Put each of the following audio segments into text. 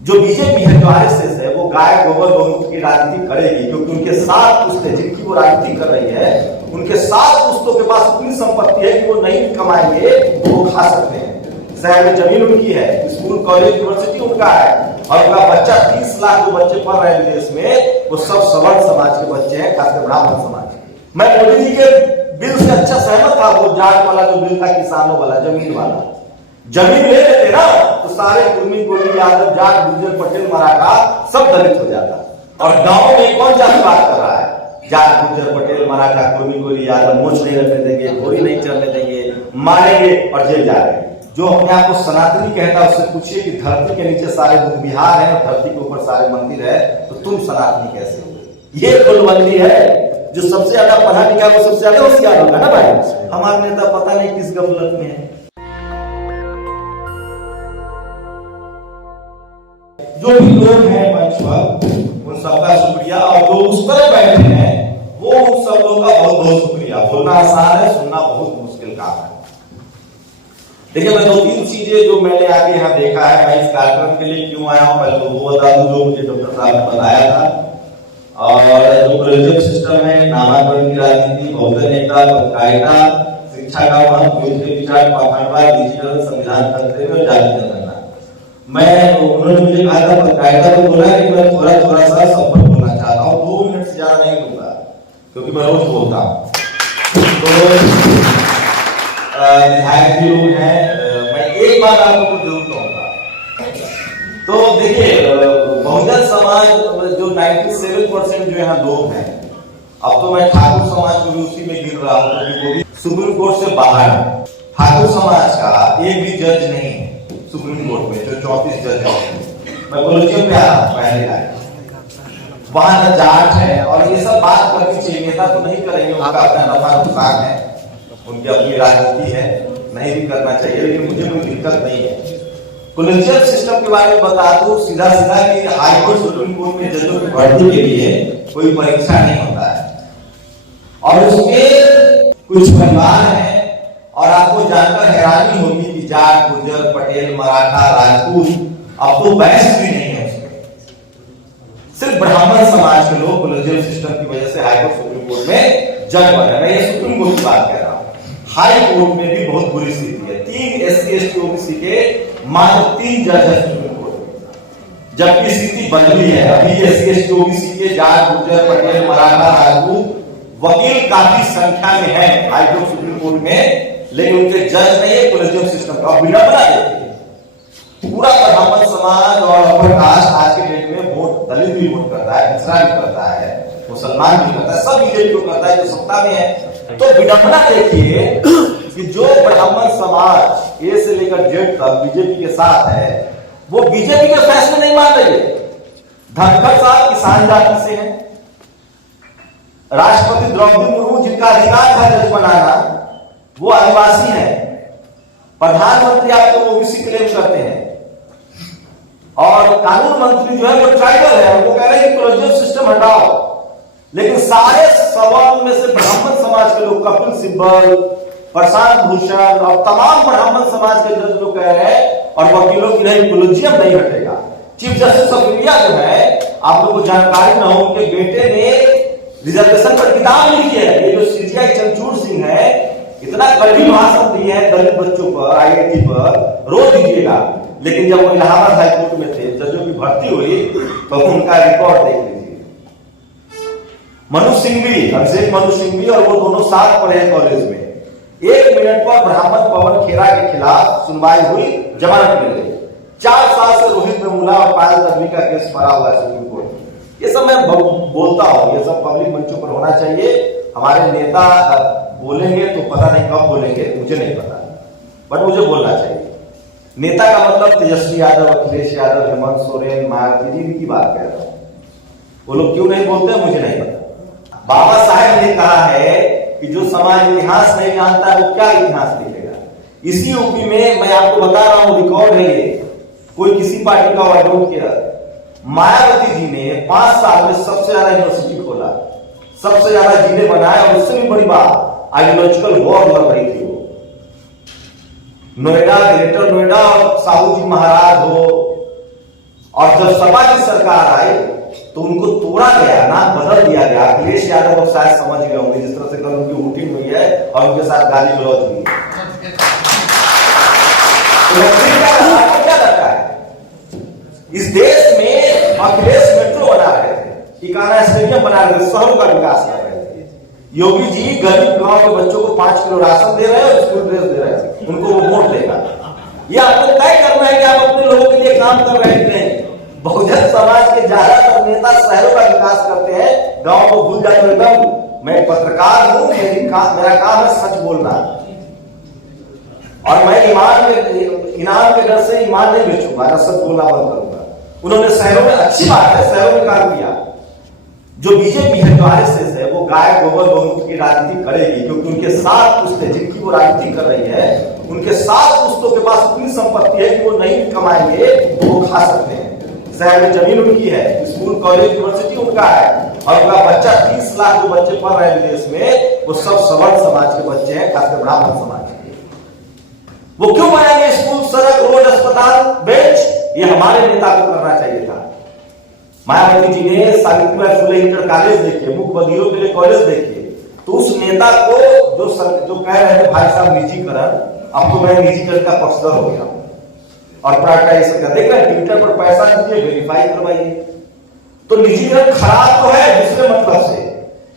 जो बीजेपी है, जो आरएसएस है, वो गाय गोबर गौमूत्र की राजनीति करेगी, क्योंकि उनके 7 पुश्ते जिनकी वो राजनीति कर रही है, उनके 7 पुश्तों के पास इतनी संपत्ति है कि वो नहीं कमाएंगे तो वो खा सकते हैं। शहर में जमीन उनकी है, स्कूल कॉलेज यूनिवर्सिटी उनका है, और उनका बच्चा 30 लाख जो बच्चे पढ़ रहे हैं विदेश में, वो सब सवर्ण समाज के बच्चे हैं, खासकर ब्राह्मण समाज के। मैं मोदी जी के बिल से अच्छा सहमत था, वो जाट वाला जो बिल था, किसानों वाला, जमीन वाला। जमीन ले लेते ना तो सारे कुर्मी कोली यादव जाट गुर्जर पटेल मराठा सब दलित हो जाता। और गांव में कौन जातिवाद कर रहा है? जाट गुर्जर पटेल मराठा कुर्मी कोली यादव मोच नहीं रखने देंगे, गोली नहीं चलने देंगे, मारेंगे और जेल जा रहे हैं। जो अपने आप को सनातनी कहता है उससे पूछिए कि धरती के नीचे सारे बुद्ध विहार है और धरती के ऊपर सारे मंदिर है, तो तुम सनातनी कैसे हो? ये कुलवंती है। जो सबसे ज्यादा पढ़ा लिखा वो सबसे ज्यादा होशियार होगा ना भाई। हमारे नेता पता नहीं किस गफलत में है। जो भी लोग हैं मंच पर, उन सबका शुक्रिया, और जो उस पर बैठे हैं वो उन सब लोगों का बहुत बहुत शुक्रिया। बोलना आसान है, सुनना बहुत मुश्किल काम है। देखिए, मैं 2-3 चीजें जो मैंने आगे यहाँ देखा है, मैं इस कार्यक्रम के लिए क्यों आया हूँ पहले तो वो बता दूं, जो मुझे डॉक्टर साहब ने बताया था। और जो कॉलेजियम सिस्टम है, नामांकन की राजनीति, बहुजन नेता, पत्रकारिता, शिक्षा का महत्व, विचार, पाखंडवाद, डिजिटल संविधान तंत्र में जाति जनगणना। मैं उन्होंने मुझे कहा था पत्रकारिता को बोला कि मैं थोड़ा सा संपर्क बोलना चाहता हूँ, 2 मिनट से ज्यादा नहीं लूंगा क्योंकि मैं रोज बोलता हूँ। तो विधायक जी लोग हैं, मैं एक बात आपको जरूर कहूंगा। तो देखिए, बहुजन समाज जो 97% जो यहाँ लोग हैं, अब तो मैं ठाकुर समाज को भी उसी में गिर रहा हूँ क्योंकि वो भी सुप्रीम कोर्ट से बाहर है। ठाकुर समाज का एक भी जज नहीं है सुप्रीम कोर्ट में, जो 34 जज है। मैं कॉलेजियम पे आया पहले आया, वहां न जाट है, और ये सब बात करनी चाहिए। नेता तो नहीं करेंगे, उनका अपना नफा नुकसान है, उनकी अपनी राजनीति है, नहीं भी करना चाहिए, लेकिन मुझे कोई दिक्कत नहीं है। कॉलेजियम सिस्टम के बारे में बता दूं सीधा कि हाई कोर्ट सुप्रीम कोर्ट में जजों की भर्ती के लिए कोई परीक्षा नहीं होता है, और उसमें कुछ परिवार है, और आपको जानकर हैरानी होगी कि जाट गुर्जर पटेल मराठा राजपूत अब तो बैच भी नहीं है उसमें। सिर्फ ब्राह्मण समाज के लोग कॉलेजियम सिस्टम की वजह से हाई कोर्ट सुप्रीम कोर्ट में जज बने। मैं ये सुप्रीम कोर्ट की बात कह रहा हूं। हाई कोर्ट में भी बहुत बुरी स्थिति है। 3 SC ST OBC के मात्र 3 जज है सुप्रीम कोर्ट में, जबकि स्थिति बदली है। अभी SC ST OBC के जाट गुर्जर पटेल मराठा राजपूत वकील काफी संख्या में है हाई कोर्ट सुप्रीम कोर्ट में, लेकिन उनके जज नहीं है कॉलेजियम सिस्टम का। विडंबना देखिए, पूरा ब्राह्मण समाज और अपर कास्ट आज के डेट में वोट, दलित भी वोट करता है, दूसरा भी करता है, मुसलमान भी करता है, सब बीजेपी को करता है जो सत्ता में है। तो विडंबना देखिए कि जो ब्राह्मण समाज ए से लेकर जेड तक बीजेपी के साथ है, वो बीजेपी के फैसले नहीं मान रही है। धनखड़ साहब किसान जाति से हैं, राष्ट्रपति द्रौपदी मुर्मू जिनका अधिकार था जज बनाना, वो आदिवासी हैं, प्रधानमंत्री आपको ओबीसी क्लेम करते हैं, और कानून मंत्री जो है वो ट्राइबल है, वो कह रहे हैं कि कॉलेजियम सिस्टम हटाओ। लेकिन सारे सवाल में से ब्राह्मण समाज के लोग, कपिल सिब्बल, प्रशांत भूषण और तमाम ब्राह्मण समाज के जज लोग कह रहे हैं, और वकीलों की नहीं, कॉलेजियम नहीं हटेगा। चीफ जस्टिस ऑफ इंडिया जो है, आप लोगों को जानकारी न हो, उनके बेटे ने रिजर्वेशन पर किताब लिखी है। ये जो CGI चंचूर सिंह है, इतना कड़वी भाषण दिए हैं दलित बच्चों पर, IIT पर, रोज दीजिएगा। लेकिन जब वो इलाहाबाद हाईकोर्ट में थे, जजों की भर्ती हुई, तो उनका रिकॉर्ड देख लीजिए। मनु सिंघवी, अभिषेक मनु सिंघवी, और वो दोनों साथ पढ़े कॉलेज में। 1 मिनट पर ब्राह्मण पवन खेरा के खिलाफ सुनवाई हुई, जमानत मिल गई। 4 साल से रोहित वेमुला और पायल तन्वी का केस पड़ा हुआ है सुप्रीम कोर्ट में। ये सब मैं बोलता हूँ, ये सब पब्लिक मंचों पर होना चाहिए। हमारे नेता बोलेंगे तो पता नहीं कब बोलेंगे, मुझे नहीं पता, बट मुझे बोलना चाहिए। नेता का मतलब तेजस्वी यादव, अखिलेश यादव, हेमंत सोरेन, मायावती जी की बात कर रहा हूं। वो लोग क्यों नहीं बोलते मुझे नहीं पता। बाबा साहेब ने कहा है कि जो समाज इतिहास नहीं जानता है वो क्या इतिहास लिखेगा। इसी यूपी में मैं आपको बता रहा हूं, रिकॉर्ड है ये, कोई किसी पार्टी का I don't care, Mayawati ji ने 5 साल में सबसे ज्यादा यूनिवर्सिटी खोला, सबसे ज्यादा जिले बनाए, और उससे भी बड़ी बात आइडियोलॉजिकल वॉर लड़ रही थी वो। नोएडा, ग्रेटर नोएडा, और साहू जी महाराज हो, और जब सपा की सरकार आई तो उनको तोड़ा गया, नाम बदल दिया गया। अखिलेश यादव अब शायद समझ गए होंगे, जिस तरह से कल उनकी वोटिंग हुई है और उनके साथ गाली गलौज हुई है। तो क्या लगता है, इस देश में अखिलेश मेट्रो बना रहे थे, टिकाना स्टेडियम बना रहे थे, शहरों का विकास कर रहे थे। योगी जी गरीब गांव के बच्चों को 5 किलो राशन दे रहे हैं और स्कूल ड्रेस दे रहे हैं, उनको वो वोट देगा। यह आपको तय करना है कि आप अपने लोगों के लिए काम कर रहे हैं। बहुजन समाज के ज्यादातर नेता शहरों का विकास करते हैं, गांव को भूल जाते हैं। एकदम मैं पत्रकार हूं, मेरा काम है सच बोलना, और मैं इनाम के डर से ईमान नहीं बेचूंगा, सच बोलना बंद करूंगा। उन्होंने शहरों में, अच्छी बात है, शहरों में काम किया। जो बीजेपी है, जो आरएसएस है, वो गाय गोबर गौमूत्र की राजनीति करेगी, क्योंकि उनके 7 पुश्ते जिनकी वो राजनीति कर रही है, उनके 7 पुश्तों के पास इतनी संपत्ति है कि वो नहीं भी कमाएंगे तो वो खा सकते हैं। शहर में जमीन उनकी है, स्कूल कॉलेज यूनिवर्सिटी उनका है, और उनका बच्चा 30 लाख जो बच्चे पढ़ रहे हैं विदेश में, वो सब सवर्ण समाज के बच्चे हैं, खासकर ब्राह्मण समाज के। वो क्यों बनाएंगे स्कूल, सड़क, रोड, अस्पताल, बेंच? ये हमारे नेता को करना चाहिए था। मायावती जी ने सावित्रीबाई फुले इंटर कॉलेज देखे, मुख्य बधिरों के लिए कॉलेज देखे, तो उस नेता को जो कह रहे थे भाई साहब निजीकरण, अब तो मैं निजीकरण का पक्षधर हो गया और प्राइवेटाइजेशन का। देख रहे हैं ट्विटर पर पैसा दीजिए, वेरीफाई करवाइए। तो निजीकरण खराब तो है दूसरे मतलब से,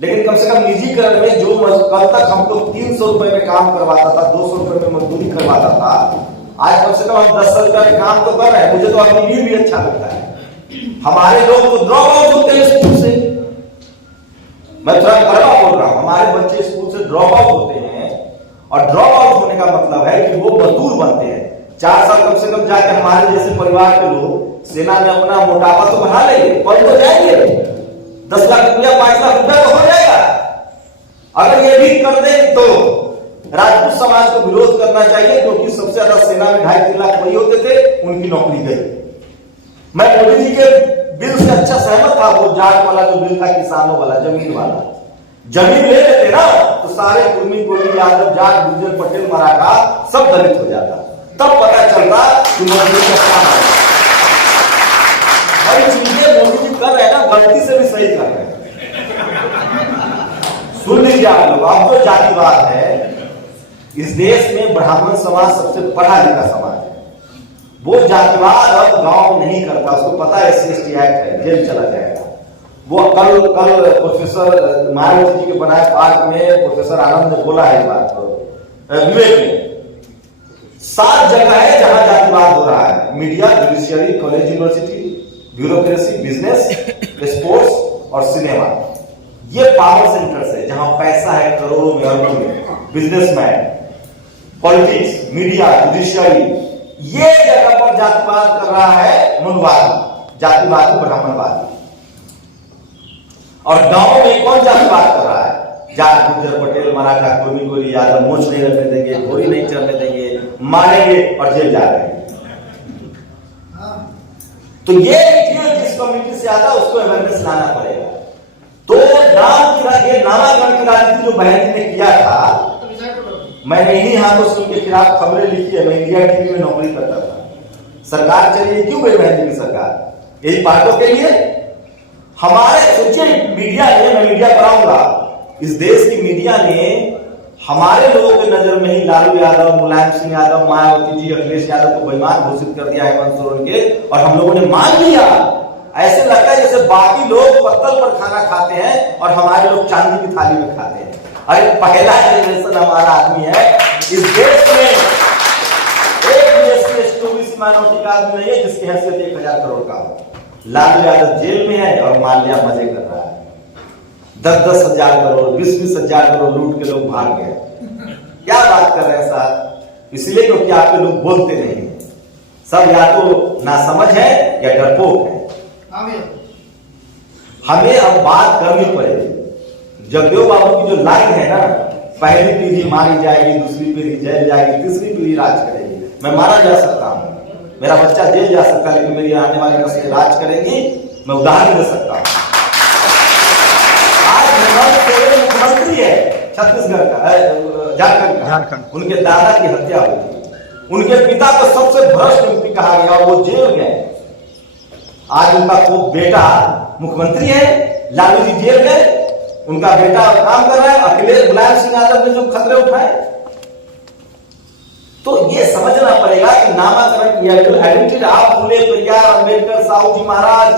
लेकिन कम से कम निजीकरण में जो कल तक हम लोग 300 रुपए में काम करवाता था, 200 रुपए में मजदूरी करवाता था, आज कम से कम हम 10 रुपए में काम तो कर रहे हैं। मुझे तो अपनी भी अच्छा लगता है। हमारे लोग तो ड्रॉप आउट होते हैं स्कूल से, मैं थोड़ा कड़वा बोल रहा हूं, हमारे बच्चे स्कूल से ड्रॉप आउट होते हैं, और ड्रॉप आउट होने का मतलब है कि वो मजदूर बनते हैं। 4 साल कम से कम जाके हमारे जैसे परिवार के लोग सेना में अपना मोटापा तो बढ़ा लेंगे, पर तो जाएंगे 10 लाख रुपया 5 लाख रुपया तो हो जाएगा। अगर ये भी कर दे तो राजपूत समाज को विरोध करना चाहिए, क्योंकि सबसे ज्यादा सेना में 2.5-3 लाख वही होते थे, उनकी नौकरी गई। मैं मोदी जी के बिल से अच्छा सहमत था, वो जाट वाला जो बिल था, किसानों वाला, जमीन वाला। जमीन ले लेते ना तो सारे कुर्मी, कोली, यादव, जाट, गुर्जर, पटेल, मराठा सब दलित हो जाता, तब पता चलता कि मोदी का काम है। भाई चीजें मोदी जी कर रहे हैं ना, गलती से भी सही कर रहे हैं। सुन लीजिए आप लोग, अब तो जातिवाद है इस देश में, ब्राह्मण समाज सबसे पढ़ा लिखा समाज है, वो जातिवाद अब गांव नहीं करता, उसको पता है SC/ST एक्ट है, जेल चला जाएगा। वो कल प्रोफेसर मायावती जी के बनाए पार्क में प्रोफेसर आनंद ने बोला है बात विवेक में, 7 जगह है जहां जातिवाद हो रहा है, media, judiciary, college university, bureaucracy, business, sports और सिनेमा। ये पावर सेंटर्स है जहां पैसा है करोड़ों में, अरबों में, बिजनेसमैन, पॉलिटिक्स, मीडिया, जुडिशियरी, ये जगह पर जातिवाद कर रहा है मनुवादी, जातिवादी, ब्राह्मणवादी। और गांव में कौन जातिवाद कर रहा है? जाट, गुर्जर, पटेल, मराठा, कुर्मी, कोली, यादव, मोच नहीं रखने देंगे, घोड़ी नहीं चढ़ने देंगे, मारेंगे और जेल जा रहे हैं। तो ये जिस कम्युनिटी से आता है उसको अवेयरनेस लाना पड़ेगा। तो नामाकरण की राजनीति जो बहन जी ने किया था, मैंने इन्हीं हाथों से उनके खिलाफ खबरें लिखी है। मैं इंडिया टीवी में नौकरी करता था। सरकार चलिए क्यों गई बहन जी की सरकार? यही बातों के लिए। हमारे सोचिए मीडिया ने, मैं मीडिया कराऊंगा, इस देश की मीडिया ने हमारे लोगों के नजर में ही लालू यादव, मुलायम सिंह यादव, मायावती जी, अखिलेश यादव को बेईमान घोषित कर दिया हेमंत सोरेन के, और हम लोगों ने मान लिया। ऐसे लगता है जैसे बाकी लोग पत्तल पर खाना खाते हैं और हमारे लोग चांदी की थाली में खाते हैं। अरे पहला जनरेशन हमारा आदमी है इस देश में, एक भी SC/ST OBC माइनॉरिटी का आदमी नहीं है जिसकी हैसियत 1000 करोड़ का हो। लालू यादव जेल में है और माल्या मजे कर रहा है। 10-10 हजार करोड़, 20-20 हजार करोड़ लूट के लोग भाग गए। क्या बात कर रहे हैं साहब? इसलिए क्योंकि आपके लोग बोलते नहीं है, सब या तो नासमझ है या डरपोक है। हमें अब बात करनी पड़ेगी। जगदेव बाबू की जो लाइन है ना, पहली पीढ़ी मारी जाएगी, दूसरी पीढ़ी जेल जाएगी, तीसरी पीढ़ी राज करेगी। मैं मारा जा सकता हूं, मेरा बच्चा जेल जा सकता है, लेकिन मेरी आने वाली नस्लें राज करेंगी। मैं उदाहरण दे सकता हूं। आज हेमंत सोरेन मुख्यमंत्री है छत्तीसगढ़ का, झारखंड। उनके दादा की हत्या हुई थी, उनके पिता को सबसे भ्रष्ट MP कहा गया और वो जेल गए। आज उनका को बेटा मुख्यमंत्री है, लालू जी जेल गए, उनका बेटा काम कर रहा है, अखिलेश मुलायम सिंह यादव ने जो खतरे उठाए। तो ये समझना पड़ेगा कि नामाकरण आइडेंटिटी आप फूले पेरियार, अंबेडकर, साहू जी महाराज,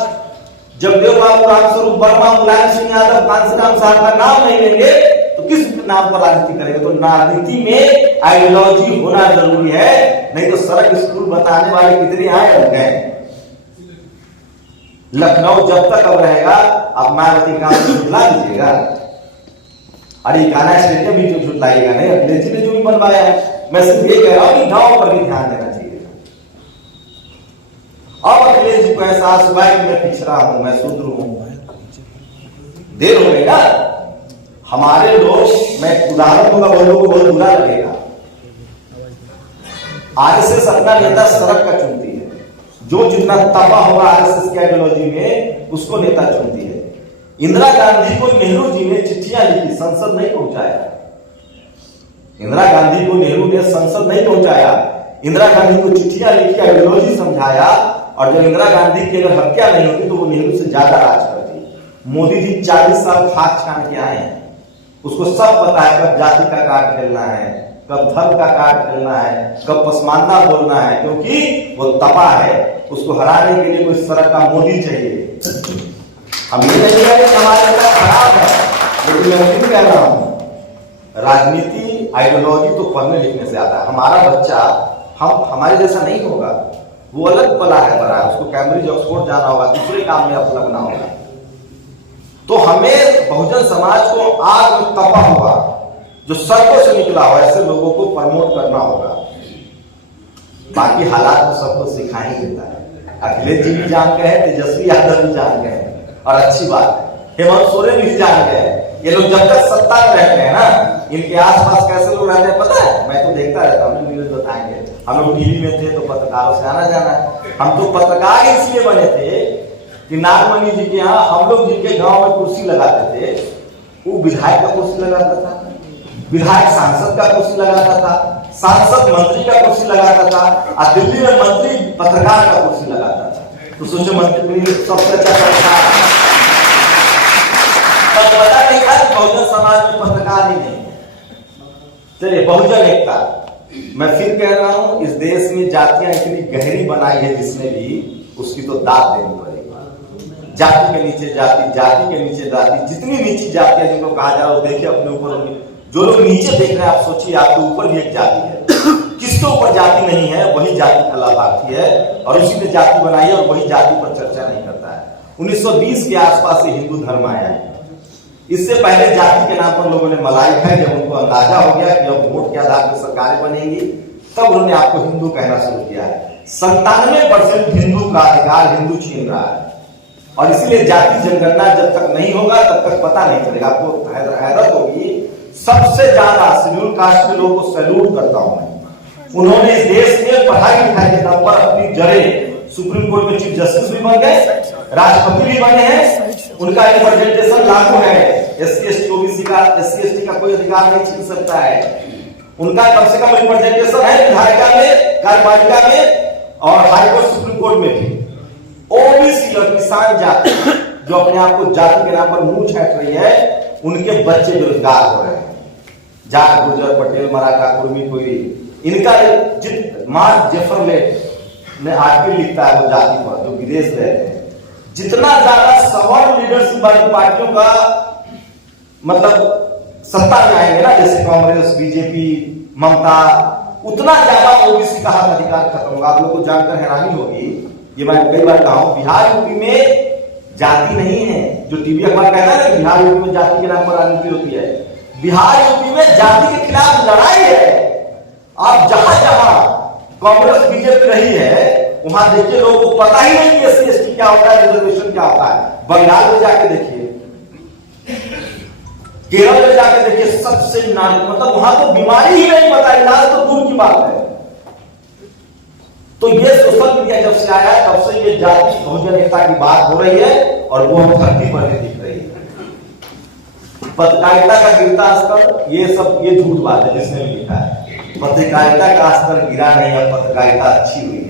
जगदेव बाबू, रामस्वरूप वर्मा, मुलायम सिंह यादव, कांशीराम साहब का नाम नहीं लेंगे तो किस नाम पर राजनीति करेंगे? तो राजनीति में आइडियोलॉजी होना जरूरी है, नहीं तो सड़क स्कूल बताने वाले कितने आए होंगे। लखनऊ जब तक अब रहेगा, आप मायावती गांव में झुटला दीजिएगा, अरे कान्हा स्टेडियम भी तो झुटलाइएगा नहीं, अखिलेश जी ने जो भी बनवाया है। मैं सिर्फ ये कह रहा हूं कि गांव पर भी ध्यान देना चाहिए। अब अखिलेश जी को एहसास हुआ कि मैं पिछड़ा हूं, मैं शूद्र हूं, देर हो गई ना। हमारे लोग, मैं उदाहरण दूंगा, वो लोगों को बहुत बुरा लगेगा। आरएसएस अपना नेता सड़क का चुनती है, जो जितना तपा होगा आरएसएस की आइडियोलॉजी में उसको नेता चुनती है। इंदिरा गांधी को नेहरू जी ने चिट्ठियां लिखी, संसद नहीं पहुंचाया। इंदिरा गांधी को नेहरू ने संसद नहीं पहुंचाया, इंदिरा गांधी को चिट्ठियां लिखी, आइडियोलॉजी समझाया, और जब इंदिरा गांधी की अगर हत्या नहीं होती तो वो नेहरू से ज्यादा राज करती। मोदी जी 40 साल खाक छान के आए हैं, उसको सब पता है कब जाति का कार्ड खेलना है, कब धर्म का कार्ड खेलना है, कब पसमानदा बोलना है, क्योंकि वो तपा है। उसको हराने के लिए कोई सड़क का मोदी चाहिए। हम ये नहीं कह रहे हमारे नेता खराब है, लेकिन मैं नहीं कह रहा हूं राजनीति आइडियोलॉजी तो पढ़ने लिखने से आता है। हमारा बच्चा हमारे जैसा नहीं होगा, वो अलग पला है बड़ा, उसको कैम्ब्रिज ऑक्सफोर्ड जाना होगा, दूसरे काम में अब लगना होगा। तो हमें बहुजन समाज को आग में तपा हुआ, जो सड़कों से निकला हो, ऐसे लोगों को प्रमोट करना होगा। बाकी हालात तो सबको सिखा ही देता है। अखिलेश जी भी जान गए हैं, तेजस्वी यादव भी जान गए हैं, और अच्छी बात है हेमंत सोरेन भी जान गए हैं। ये लोग जब तक सत्ता में रहते हैं ना, इनके आसपास कैसे लोग रहते हैं पता है? मैं तो देखता रहता हूँ, न्यूज बताएंगे। हम लोग टीवी में थे तो पत्रकारों से आना जाना है। हम तो पत्रकार इसलिए बने थे कि नागमणि जी के यहाँ हम लोग जिनके गांव में कुर्सी लगाते थे, वो विधायक का कुर्सी लगाता था, विधायक सांसद का कुर्सी लगाता था, सांसद मंत्री का कुर्सी लगाता था, और दिल्ली में मंत्री पत्रकार का कुर्सी लगाता था। तो सोचो मंत्री सबसे अच्छा पत्रकार, तब पता नहीं था कि बहुजन समाज में पत्रकार ही नहीं है। चलिए, बहुजन एकता, मैं फिर कह रहा हूं, इस देश में जातियां इतनी गहरी बनाई है जिसने भी, उसकी तो दाद देनी पड़ेगी। जाति के नीचे जाति, जाति के नीचे जाति, जितनी नीची जातियां जिनको कहा जा रहा है, वो देखिए अपने ऊपर। जो लोग नीचे देख रहे हैं, आप सोचिए आपके ऊपर भी एक जाति है। किसके ऊपर जाति नहीं है, वही जाति का लाभार्थी है, और उसी ने जाति बनाई है, और वही जाति पर चर्चा नहीं करता है। 1920 के आसपास से हिंदू धर्म आया है। इससे पहले जाति के नाम पर लोगों ने मलाई खाई। जब उनको अंदाजा हो गया कि अब वोट के आधार पर सरकारें बनेंगी, तब उन्होंने आपको हिंदू कहना शुरू किया है। 97% हिंदू का अधिकार हिंदू छीन रहा है, और इसीलिए जाति जनगणना जब तक नहीं होगा तब तक पता नहीं चलेगा। आपको हैरत होगी, सबसे ज्यादा शेड्यूल कास्ट के लोगों को सैल्यूट करता हूं मैं। उन्होंने इस देश में पढ़ाई लिखाई के दम पर अपनी जड़ें, सुप्रीम कोर्ट में चीफ जस्टिस भी बन गए, राष्ट्रपति भी बने हैं, उनका रिप्रेजेंटेशन लागू है। एससी एसटी ओबीसी का, एससी एसटी का कोई अधिकार नहीं छीन सकता है। उनका कम से कम रिप्रेजेंटेशन है विधायिका में, कार्यपालिका में, और हाईकोर्ट सुप्रीम कोर्ट में भी। ओबीसी और किसान जाति जो अपने आप को जाति के नाम पर मुंह छाट रही है, उनके बच्चे बेरोजगार हो रहे हैं। जाट, गुर्जर, पटेल, मराठा, कुर्मी, कोई, इनका मार्क जेफरलेट ने आर्टिकल लिखता है वो जाति पर, जो विदेश रहते हैं। जितना ज्यादा सवर्ण लीडरशिप वाली पार्टियों का मतलब सत्ता में आएंगे ना, जैसे कांग्रेस, बीजेपी, ममता, उतना ज्यादा ओबीसी का हक अधिकार खत्म होगा। आप लोगों को जानकर हैरानी होगी, ये मैं कई बार कहा हूं, बिहार यूपी में जाति नहीं है। जो टीवी अखबार कहता है ना बिहार यूपी में जाति के नाम पर राजनीति होती है, बिहार यूपी में जाति के खिलाफ लड़ाई है। आप जहां जहां कांग्रेस बीजेपी रही है, वहां देखिए लोगों को पता ही नहीं कि एससी एसटी क्या होता है, रिजर्वेशन क्या होता है। बंगाल में जाके देखिए, केरल में जाके देखिए, सबसे मतलब वहां तो बीमारी ही नहीं पता, इलाज तो दूर की बात है। तो ये सोशल मीडिया जब से आया है, तब से ये जाति बहुजन एकता की बात हो रही है, और वो धरती पर भी दिख रही है। पत्रकारिता का गिरता स्तर, ये झूठ बात है जिसने लिखा है। पत्रकारिता का स्तर गिरा नहीं है, पत्रकारिता अच्छी हुई है।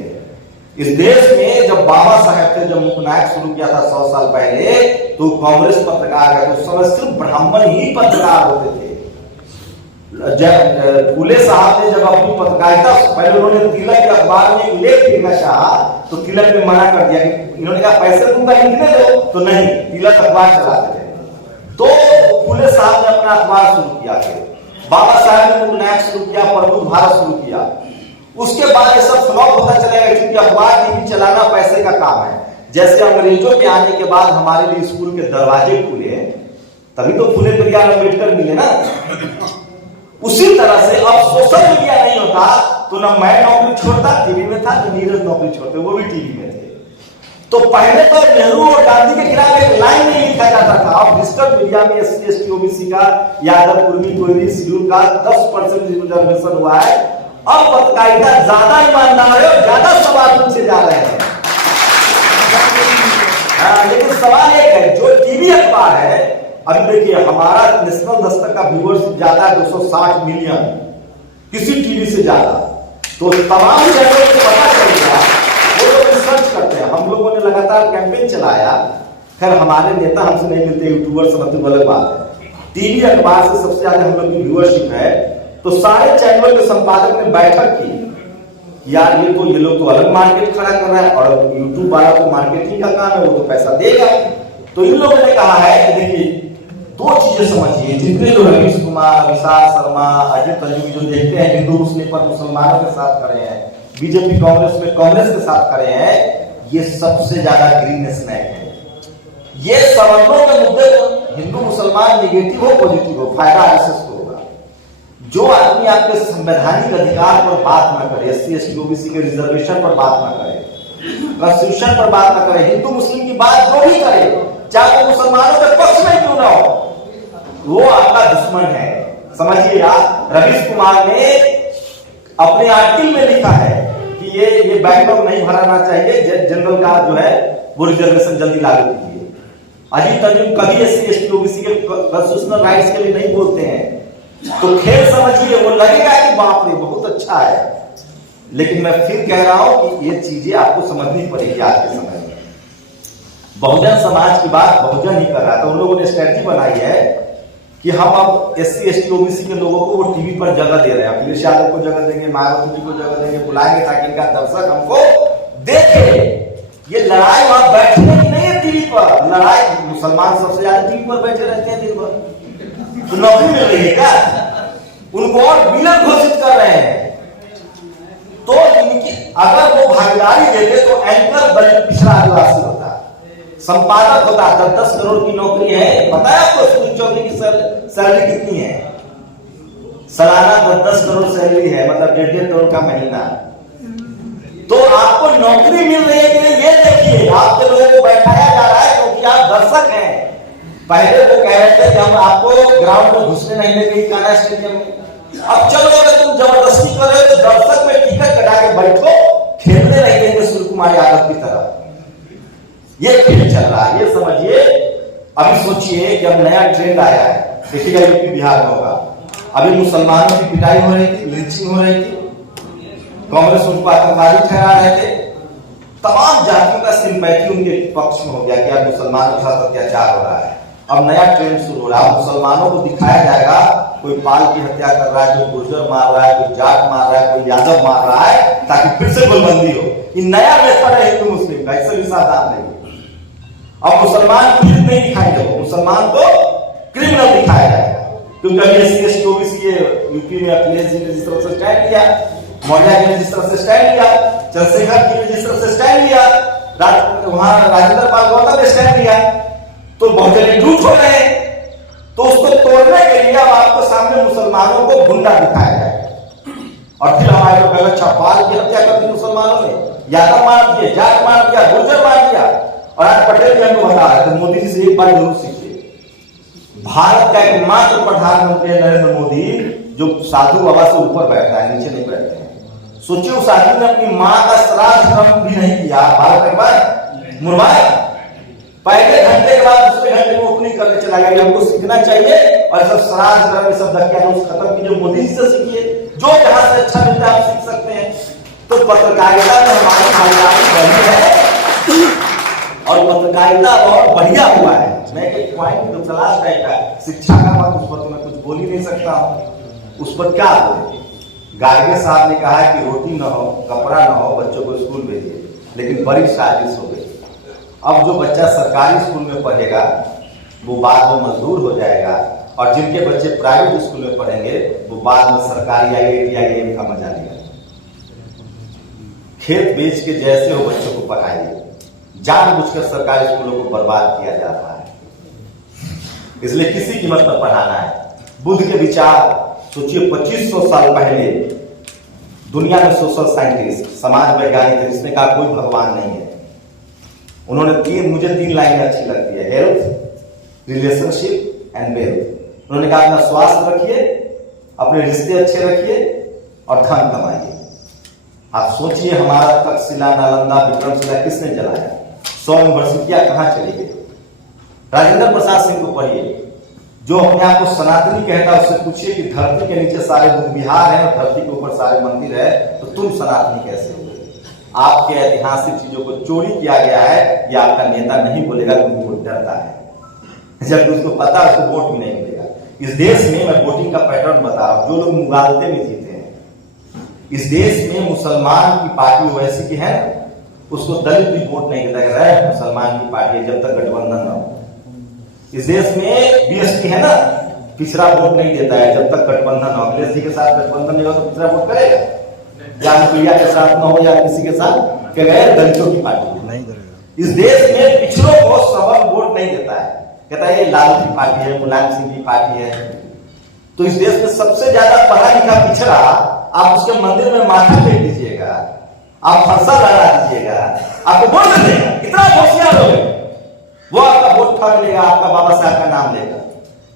इस देश में जब बाबा साहेब थे, जब मुकनायक शुरू किया था 100 साल पहले, तो कांग्रेस पत्रकार है, तो उस समय सिर्फ ब्राह्मण ही पत्रकार होते थे। फूले साहब ने जब अपनी पत्रकारिता, पहले उन्होंने तिलक के अखबार में एक लेख लिखना चाहा, तो तिलक ने मना कर दिया कि इन्होंने कहा पैसे तुमका लिखने दो, तो नहीं, तिलक अखबार चलाते थे। तो फूले साहब ने अपना अखबार शुरू किया, बाबा साहेब ने मुकनायक शुरू किया, प्रबुद्ध भारत शुरू किया। उसके बाद ये सब फ्लॉप होता चलेगा, क्योंकि अखबार टीवी चलाना पैसे का काम है। जैसे अंग्रेजों के आने के बाद हमारे लिए स्कूल के दरवाजे खुले, तभी तो फूले पेरियार अम्बेडकर मिले ना। उसी तरह से अब सोशल मीडिया नहीं होता तो ना मैं नौकरी छोड़ता, टीवी में था, तो नीरज नौकरी छोड़ते, वो भी टीवी में थे। तो पहले तो नेहरू और गांधी के खिलाफ एक लाइन नहीं लिखा जाता था। अब डिजिटल मीडिया में SC ST OBC का, यादव कुर्मी कोयरी शेड्यूल का 10% रिजर्वेशन हुआ है। अब पत्रकारिता ज्यादा ईमानदार है और ज्यादा सवाल पूछे जा रहे हैं। लेकिन सवाल एक है, जो टीवी अखबार है, अभी देखिए हमारा नेशनल दस्तक का व्यूअरशिप ज्यादा है 260 मिलियन, किसी टीवी से ज्यादा। तो तमाम चैनलों को पता चल गया, वो लोग रिसर्च करते हैं। हम लोगों ने लगातार कैंपेन चलाया, खैर हमारे नेता हमसे नहीं मिलते, यूट्यूबर समझते, गलत बात है। टीवी अखबार से सबसे ज्यादा हम लोग की व्यूअरशिप है, तो सारे चैनलों के संपादक ने बैठक की, यार ये लोग तो अलग मार्केट खड़ा कर रहा है, और यूट्यूब वाला तो मार्केटिंग का काम है, वो तो पैसा देगा। तो इन लोगों ने कहा है कि देखिए दो चीजें समझिए, जितने लोग रवीश कुमार, विशाल शर्मा, अजय तंजूरी जो देखते हैं हिंदू मुस्लिम पर मुसलमानों के साथ खड़े हैं, बीजेपी कांग्रेस में कांग्रेस के साथ खड़े हैं, ये सबसे ज्यादा ग्रीन स्नैक है। ये समझो के मुद्दे को हिंदू मुसलमान नेगेटिव हो पॉजिटिव हो, फायदा आरएसएस को होगा। जो आदमी आपके संवैधानिक अधिकार पर बात ना करे, SC ST OBC के रिजर्वेशन पर बात ना करे, कॉन्स्टिट्यूशन पर बात ना करे, हिंदू मुस्लिम की बात जो भी करे, चाहे वो मुसलमानों के पक्ष में क्यों ना हो, वो आपका दुश्मन है। समझिए आप, रवीश कुमार ने अपने आर्टिकल में लिखा है कि ये बैकलॉग नहीं भराना चाहिए, जनरल का जो है वो रिजर्वेशन जल्दी लागू कीजिए। अजीत तंजूम कभी SC ST OBC के कॉन्स्टिट्यूशनल राइट्स के लिए नहीं बोलते हैं। तो खेल समझिए, वो लगेगा कि बाप रे बहुत अच्छा है, लेकिन मैं फिर कह रहा हूं कि ये चीजें आपको समझनी पड़ेगी आज के समय में। बहुजन समाज की बात बहुजन ही कर रहा था, उन लोगों ने स्ट्रेटजी बनाई है कि हम अब SC ST OBC के लोगों को वो टीवी पर जगह दे रहे हैं, अखिलेश यादव को जगह देंगे, मायावती जी को जगह देंगे, बुलाएंगे ताकि इनका दर्शक हमको देखे। ये लड़ाई वहां बैठने की नहीं है टीवी पर, लड़ाई मुसलमान सबसे ज्यादा टीवी पर बैठे रहते हैं दिन भर, तो नौकरी मिल रही है क्या उनको, और विलन घोषित कर रहे हैं। तो इनकी अगर वो भागीदारी देते तो एंकर दलित पिछड़ा आदिवासी होता, संपादक होता, 10-10 करोड़ की नौकरी है। पता है आपको सुनील चौधरी की सैलरी कितनी है? सालाना 10-10 करोड़ सैलरी है, मतलब 1.5 करोड़ का महीना। तो आपको नौकरी मिल रही है कि नहीं, ये देखिए। आपके लोगों को बैठाया जा रहा है क्योंकि आप दर्शक हैं। पहले वो कह रहे थे कि हम आपको ग्राउंड में घुसने नहीं देंगे कान्हा स्टेडियम में, अब चलो अगर तुम जबरदस्ती कर रहे हो तो दर्शक में टिकट कटा के बैठो, खेलने नहीं देंगे सूर्य कुमार यादव की तरह। ये खेल चल रहा है, ये समझिए। अभी सोचिए कि अब नया ट्रेंड आया है, देखिएगा यूपी बिहार में होगा। अभी मुसलमानों की पिटाई हो रही थी, लिंचिंग हो रही थी, कांग्रेस उनको आतंकवादी ठहरा रहे थे, तमाम जातियों का सिंपैथी उनके पक्ष में हो गया कि अब मुसलमानों के साथ अत्याचार हो रहा है। अब नया ट्रेंड शुरू हो रहा है, मुसलमानों को दिखाया जाएगा कोई पाल की हत्या कर रहा है, कोई गुर्जर मार रहा है, कोई जाट मार रहा है, कोई यादव मार रहा है, ताकि फिर से गोलबंदी हो। ये नया मेथड है हिंदू मुस्लिम का, इससे भी सावधान रहिए। अब मुसलमान पीड़ित नहीं दिखाएंगे, मुसलमान को क्रिमिनल दिखाया जाएगा, क्योंकि अभी SC ST OBC के यूपी में अखिलेश जी ने जिस तरह से स्टैंड लिया, मौर्या जी ने जिस तरह से स्टैंड लिया, चंद्रशेखर जी ने जिस तरह से स्टैंड लिया, वहां राजेंद्र पाल गौतम ने स्टैंड लिया, तो बहुजन टूट हो रहे हैं। तो उसको तोड़ने के लिए अब आपको सामने मुसलमानों को गुंडा दिखाया जाएगा। और फिर हमारे लोग कहते अच्छा पाल की हत्या कर दी मुसलमानों ने, यादव मार दिए, जाट मार दिया, गुर्जर मार दिया। और आज पटेल जी हमको बता रहे थे, मोदी जी से एक बार जरूर सीखिए। भारत का एकमात्र प्रधानमंत्री है नरेंद्र मोदी, जो साधु बाबा से ऊपर बैठता है, नीचे नहीं बैठते हैं। सोचिए उस आदमी ने अपनी माँ का श्राद्ध कर्म भी नहीं किया, भारत के मुरवाए, पहले घंटे के बाद दूसरे घंटे में ओपनिंग करने चला गया। हमको सीखना चाहिए और सब श्राद्ध कर्म सब धक्का खत्म कीजिए, मोदी जी से सीखिए, जो जहां से अच्छा मिलता है आप सीख सकते हैं। तो तो पत्रकारिता में हमारी भागीदारी बढ़ी है और पत्रकारिता बहुत बढ़िया हुआ है। मैं एक पॉइंट जो तलाश टाइप का शिक्षा का मत, उस पर तो मैं कुछ बोल ही नहीं सकता हूँ। उस पर क्या बोले? गार्गे साहब ने कहा कि रोटी न हो, कपड़ा न हो, बच्चों को स्कूल भेजिए, लेकिन बड़ी साजिश हो गई। अब जो बच्चा सरकारी स्कूल में पढ़ेगा वो बाद में मजदूर हो जाएगा, और जिनके बच्चे प्राइवेट स्कूल में पढ़ेंगे वो बाद में सरकारी IIM का मजा लेगा। खेत बेच के जैसे हो बच्चों को पढ़ाइए, जानबूझकर सरकारी स्कूलों को बर्बाद किया जा रहा है, इसलिए किसी कीमत पर पढ़ाना है। बुद्ध के विचार सोचिए, 2500 साल पहले दुनिया में सोशल साइंटिस्ट, समाज वैज्ञानिक थे, जिसने कहा कोई भगवान नहीं है। उन्होंने मुझे 3 लाइनें अच्छी लगती है, हेल्थ, रिलेशनशिप एंड वेल्थ। उन्होंने कहा अपना स्वास्थ्य रखिए, अपने रिश्ते अच्छे रखिए और धन कमाइए। आप सोचिए, हमारा तक्षशिला, नालंदा, विक्रमशिला किसने जलाया? 100 यूनिवर्सिटियां कहां चली गई? राजेंद्र प्रसाद सिंह को पढ़िए, जो अपने आप को सनातनी कहता है, उससे पूछिए कि धरती के नीचे सारे बुद्ध विहार हैं और धरती के ऊपर सारे मंदिर है, तो तुम सनातनी कैसे हुए? आपके ऐतिहासिक चीजों को चोरी किया गया है, यह आपका नेता नहीं बोलेगा क्योंकि वो डरता है। जब उसको पता है उसको वोट भी नहीं मिलेगा। इस देश में मैं वोटिंग का पैटर्न बता रहा हूं, जो लोग मुगालते में जीते हैं, इस देश में मुसलमान की पार्टी ओवैसी की है, उसको दलित भी वोट नहीं देता है, मुसलमान की पार्टी है, जब तक गठबंधन न हो। इस देश में बीएसपी है ना, पिछड़ा वोट नहीं देता है जब तक गठबंधन न हो। अखिलेश जी के साथ गठबंधन नहीं हो तो पिछड़ा वोट करेगा? या प्रिया के साथ न हो या किसी के साथ क्या गए, दलितों की पार्टी नहीं करेगा। इस देश में पिछड़ों को सबक वोट नहीं देता है, कहता है ये लालू की पार्टी है, मुलायम सिंह की पार्टी है। तो इस देश में सबसे ज्यादा पढ़ा लिखा पिछड़ा, आप उसके मंदिर में माथा फेर दीजिएगा, आप फरसा लगा दीजिएगा, आपको वोट देगा। इतना होशियार हो गए, वो आपका वोट ठग लेगा, आपका बाबा साहब का नाम लेगा।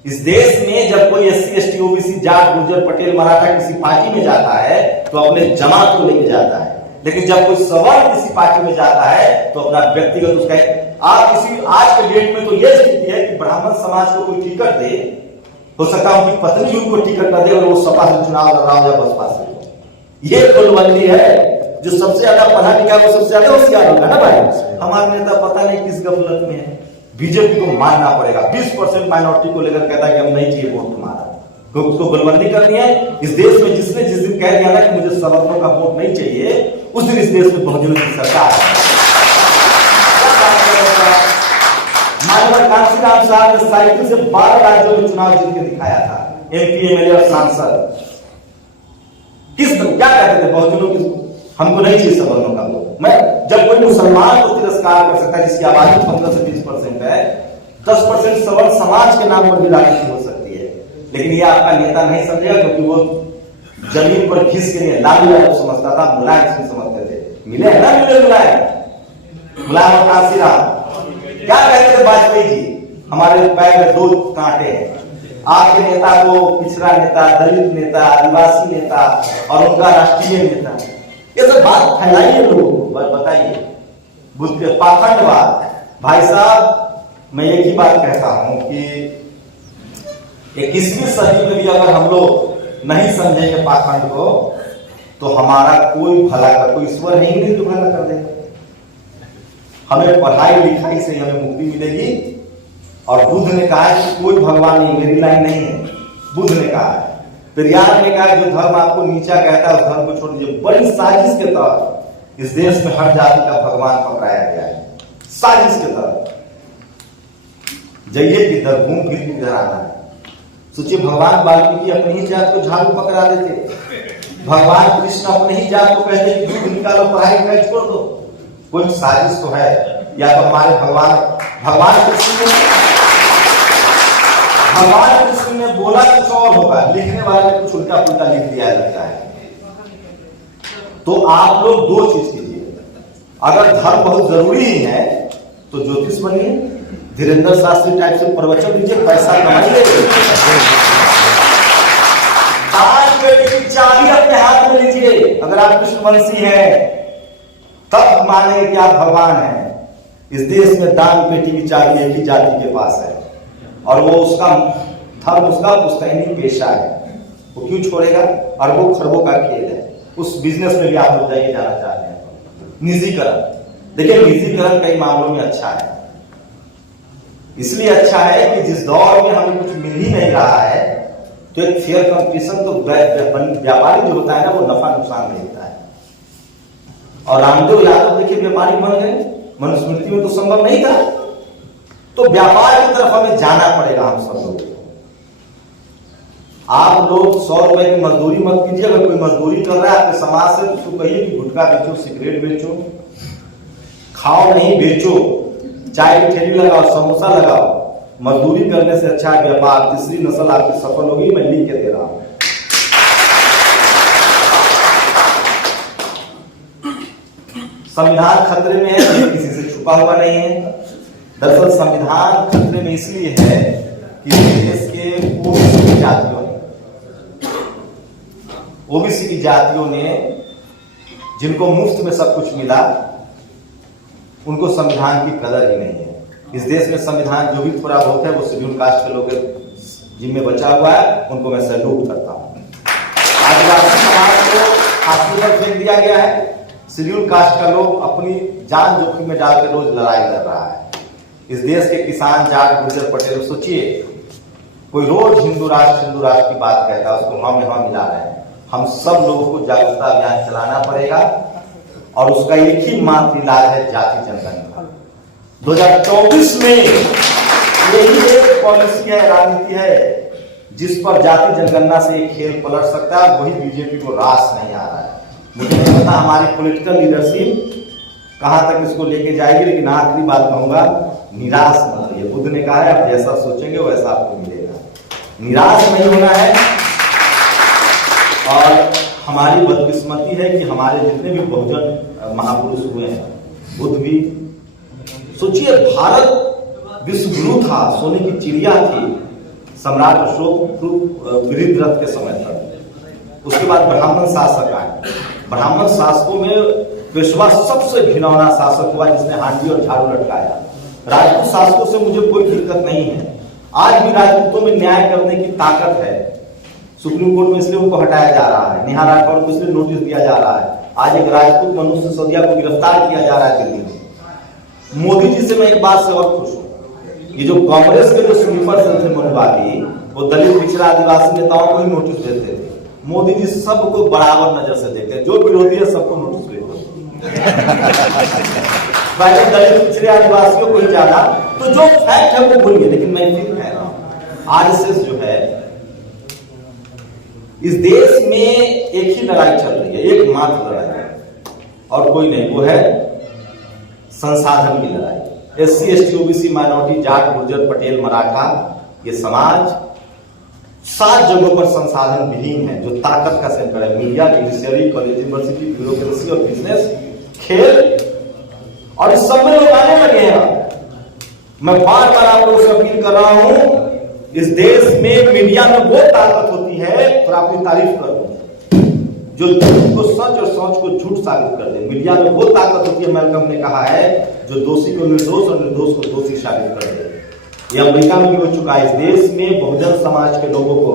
इस देश में जब कोई SC ST OBC Jat Gurjar Patel Maratha किसी पार्टी में जाता है तो अपने जमात को लेके जाता है, लेकिन जब कोई सवर्ण किसी पार्टी में जाता है तो अपना व्यक्तिगत उसका। आप किसी आज के डेट में तो यह स्थिति है कि ब्राह्मण समाज को कोई टिकट दे, हो सकता है उनकी पत्नी उनको टिकट न दे और वो सपा से चुनाव लड़ रहा हो या बसपा से। ये फुलबंदी है। जो सबसे ज्यादा पढ़ा लिखा वो सबसे ज्यादा होशियार होगा ना भाई। हमारा नेता पता नहीं किस गफलत में है। बीजेपी को मानना पड़ेगा। 20% माइनॉरिटी को लेकर कहता है कि हम नहीं चाहिए वोट तुम्हारा, क्योंकि उसको बलबंदी करनी है। इस देश में जिसने जिस दिन कह दिया ना कि मुझे सवर्णों का वोट नहीं चाहिए, उस दिन इस देश में बहुजनों की सरकार है। माननीय कांशीराम साहब ने साइकिल से 12 राज्यों में चुनाव जीत के दिखाया था, MP MLA और सांसद। किस क्या कहते थे? बहुजनों की हमको नहीं चाहिए सवर्णों का वोट। मैं जब कोई मुसलमान को तिरस्कार कर सकता है जिसकी आबादी 15 से 20% है, 10% सवर्ण समाज के नाम पर भी राजनीति हो सकती है, लेकिन ये आपका नेता नहीं समझेगा, क्योंकि वो जमीन पर घिस के लिए लालू यादव समझता था, मुलायम सिंह समझते थे। मिले है ना, मिले मुलायम और कांशीराम। क्या कहते थे वाजपेयी जी? हमारे पैर में 2 कांटे हैं। आपके नेता को पिछड़ा नेता, दलित नेता, आदिवासी नेता और उनका राष्ट्रीय नेता, ये सब बात फैलाइए लोगों को, बताइए। बुद्ध के पाखंडवाद। भाई साहब, मैं एक ही बात कहता हूं कि 21वीं सदी में भी अगर हम लोग नहीं समझेंगे पाखंड को, तो हमारा कोई भला कर, कोई ईश्वर है ही नहीं जो भला कर देगा। हमें पढ़ाई लिखाई से हमें मुक्ति मिलेगी। और बुद्ध ने कहा कि कोई भगवान नहीं, मेरी लाइन नहीं है, बुद्ध ने कहा है। पेरियार ने कहा जो धर्म आपको नीचा कहता है उस धर्म को छोड़ दीजिए। बड़ी साजिश के तहत इस देश में हर जाति का भगवान पकड़ाया गया है, साजिश के तहत। जाइए किधर घूम फिर के इधर आना है। सोचिए, भगवान वाल्मीकि अपनी ही जात को झाड़ू पकड़ा देते, भगवान कृष्ण अपने ही जात को कहते कि दूध निकालो, पढ़ाई लिखाई छोड़ दो। कोई साजिश तो है। या तो हमारे भगवान कृष्ण ने बोला कुछ और होगा, लिखने वाले ने कुछ उल्टा पुल्टा लिख दिया लगता है। तो आप लोग 2 चीज कीजिए। अगर धर्म बहुत जरूरी ही है तो ज्योतिष बनिए, धीरेन्द्र शास्त्री टाइप से प्रवचन दीजिए, पैसा कमाइए। दान पेटी की चाबी अपने हाथ में लीजिए। अगर आप कृष्णवंशी हैं तब माने कि आप भगवान हैं। इस देश में दान पेटी की चाबी एक ही जाति के पास है, और वो उसका धर्म, उसका पुश्तैनी पेशा है। वो क्यों छोड़ेगा? अरबों खरबों का खेल है, उस बिजनेस में भी आप लोग जाइए जाना चाहते हैं तो। निजीकरण, देखिए निजीकरण कई मामलों में अच्छा है, इसलिए अच्छा है कि जिस दौर में हमें कुछ मिल ही नहीं रहा है तो एक फेयर कंपटीशन, तो व्यापारी जो होता है ना वो नफा नुकसान देखता है। और रामदेव यादव देखिए व्यापारी बन गए, मनुस्मृति में तो संभव नहीं था। तो व्यापार की तरफ हमें जाना पड़ेगा हम सब लोग। आप लोग 100 रुपए की मजदूरी मत कीजिए। अगर कोई मजदूरी कर रहा है आपके समाज से, उसको कहिए कि गुटखा बेचो, सिगरेट बेचो, खाओ नहीं बेचो, चाय की ठेली लगाओ, समोसा लगाओ। मजदूरी करने से अच्छा है व्यापार। तीसरी नस्ल आपकी सफल होगी, मैं लिख के दे रहा हूं। संविधान खतरे में है, ये किसी से छुपा हुआ नहीं है। दरअसल संविधान खतरे में इसलिए है कि देश के ओबीसी की जातियों ने जिनको मुफ्त में सब कुछ मिला, उनको संविधान की कदर ही नहीं है। इस देश में संविधान जो भी थोड़ा बहुत है वो शेड्यूल कास्ट के लोग जिनमें बचा हुआ है, उनको मैं सैल्यूट करता हूं। आदिवासी समाज को फांसी पर फेंक दिया गया है। शेड्यूल कास्ट का लोग अपनी जान जोखिम में डाल के रोज लड़ाई लड़ रहा है। इस देश के किसान, जाट, गुर्जर, पटेल, सोचिए कोई रोज हिंदू राष्ट्र की बात कहता है, उसको हम यहाँ मिला रहे हैं। हम सब लोगों को जागरूकता अभियान चलाना पड़ेगा और उसका एक ही मात्र इलाज है जाति जनगणना। 2024 में यही एक पॉलिसी है, राजनीति है जिस पर जाति जनगणना से एक खेल पलट सकता है। वही बीजेपी को रास नहीं आ रहा है। मुझे नहीं पता हमारी पॉलिटिकल लीडरशिप कहां तक इसको लेके जाएगी, लेकिन आखिरी बात कहूंगा, निराश मत होइए। बुद्ध ने कहा है आप जैसा सोचेंगे वैसा आपको मिलेगा। निराश नहीं होना है। और हमारी बदकिस्मती है कि हमारे जितने भी बहुजन महापुरुष हुए हैं, बुद्ध भी, सोचिए भारत विश्व गुरु था, सोने की चिड़िया थी सम्राट अशोक वृद्धरथ के समय तक। उसके बाद ब्राह्मण शासक आए। ब्राह्मण शासकों में पेशवा सबसे घिनौना शासक हुआ जिसने हांडी और झाड़ू लटकाया। राजपूत शासकों से मुझे कोई दिक्कत नहीं है। आज भी राजपूतों में न्याय करने की ताकत है। सुप्रीम कोर्ट में इसलिए उनको हटाया जा रहा है, नेहा राठौर को इसलिए नोटिस दिया जा रहा है। आज एक राजपूत मनुष्य सिसोदिया को गिरफ्तार किया जा रहा है दिल्ली में। मोदी जी से मैं एक बात से और खुश हूं, ये जो कांग्रेस के जो स्लीपर सेल थे मनवादी, वो दलित, पिछड़ा, आदिवासी नेताओं को ही नोटिस देते थे। मोदी जी सबको बराबर नजर से देखते हैं, जो विरोधी है सबको नोटिस देते पहले दलित, पिछड़े, आदिवासियों को ही ज्यादा। तो जो फैक्ट है वो भूलिए, लेकिन मैं फिर कह रहा हूं आरएसएस जो है इस देश में एक ही लड़ाई चल रही है, एक मात्र लड़ाई है और कोई नहीं, वो है संसाधन की लड़ाई। SC, ST, OBC, minority, Jat, Gurjar, Patel, Maratha, ये समाज 7 जगहों पर संसाधन विहीन है, जो ताकत का सेंटर है। Media, judiciary, college, university, bureaucracy और बिजनेस, खेल, और इस सब में लोग आने लगे हैं। मैं बार बार आप लोगों से अपील कर रहा हूं, इस देश में मीडिया में वो ताकत होती है, और आपकी तारीफ कर दूं, जो झूठ को सच और सच को झूठ साबित कर दे। मीडिया में वो ताकत होती है, मैल्कम ने कहा है, जो दोषी को निर्दोष और निर्दोष को दोषी साबित कर दे। ये अमेरिका में भी हो चुका है। इस देश में बहुजन समाज के लोगों को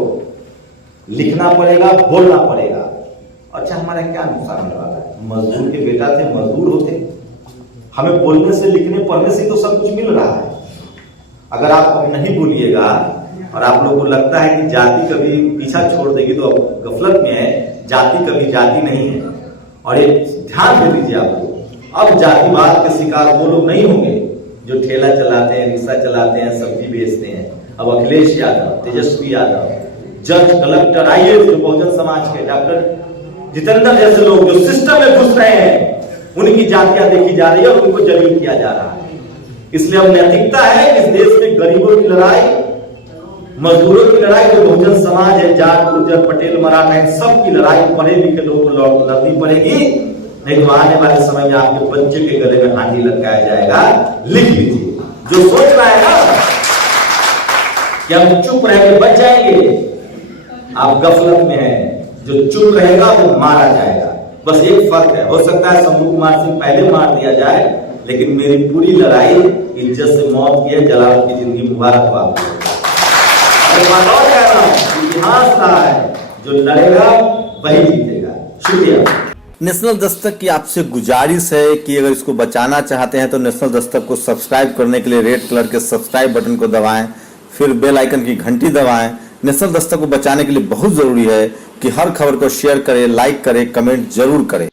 लिखना पड़ेगा, बोलना पड़ेगा। अच्छा, हमारा क्या नुकसान होने वाला है? मजदूर के बेटा थे, मजदूर होते। हमें बोलने से, लिखने, पढ़ने से तो सब कुछ मिल रहा है। अगर आप नहीं बोलिएगा और आप लोगों को लगता है कि जाति कभी पीछा छोड़ देगी, तो गफलत में है। जाति कभी जाति नहीं है। और ये ध्यान दे दीजिए आप लोग, अब जातिवाद के शिकार वो लोग नहीं होंगे जो ठेला चलाते हैं, रिक्शा चलाते हैं, सब्जी बेचते हैं। अब अखिलेश यादव, तेजस्वी यादव, जज, कलेक्टर, आईएएस, जो बहुजन समाज के, डॉक्टर जितेंद्र जैसे लोग जो सिस्टम में घुस रहे हैं, उनकी जातियां देखी जा रही है और उनको जलील किया जा रहा है। इसलिए अब नैतिकता है इस देश में गरीबों की लड़ाई, मजदूरों की लड़ाई, जो बहुजन समाज है, जाट, गुर्जर, पटेल, मराठा, है सबकी लड़ाई पढ़े लिखे लोगों को लड़नी पड़ेगी। नहीं तो आने वाले समय में आपके बच्चे के गले में हांडी लटकाया जाएगा। लिख लीजिए, जो सोच रहा है ना कि हम चुप रह के बच जाएंगे, आप गफलत में हैं। जो चुप रहेगा वो मारा जाएगा। बस एक फर्क है, हो सकता है शंभू कुमार सिंह पहले मार दिया जाए, लेकिन मेरी पूरी लड़ाई इज्जत से मौत की है। जलाल की जिंदगी मुबारक हो आपको। और कह रहा हूं, इतिहास रहा है, जो लड़ेगा वही जीतेगा। शुक्रिया। नेशनल दस्तक की आपसे गुजारिश है कि अगर इसको बचाना चाहते हैं तो नेशनल दस्तक को सब्सक्राइब करने के लिए रेड कलर के सब्सक्राइब बटन को दबाएं, फिर बेल आइकन की घंटी दबाएं। नेशनल दस्तक को बचाने के लिए बहुत जरूरी है कि हर खबर को शेयर करें, लाइक करें, कमेंट जरूर करें।